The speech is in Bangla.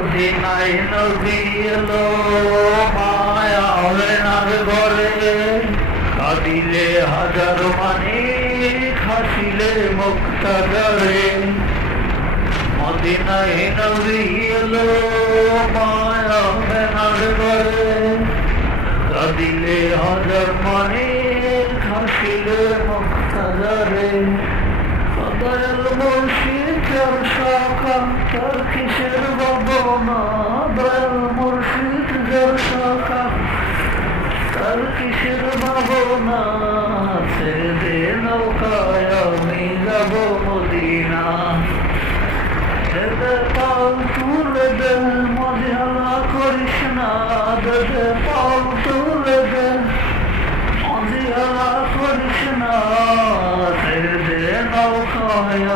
মদিনায় নবী এলো মায়া আমেনার ঘরে, কাঁদিলে হাজার মানি হাসিলে মুক্তাগারে। মদিনায় নবী এলো মায়া আমেনার ঘরে, কাঁদিলে হাজার মানি হাসিলে মুক্তাগারে। দয়াল মুর্শিদ যার শাখা তার কিসের ভাবনা, দয়াল মুর্শিদ যার শাখা তার কিসের ভাবনা। ছেড়ে দে নৌকায় আমি যাব মদিনা, দে পাল তুলে দে মদিহালা করিস না, দে পাল তুলে দে মদিহালা করিস না। ছেড়ে দে নৌকায়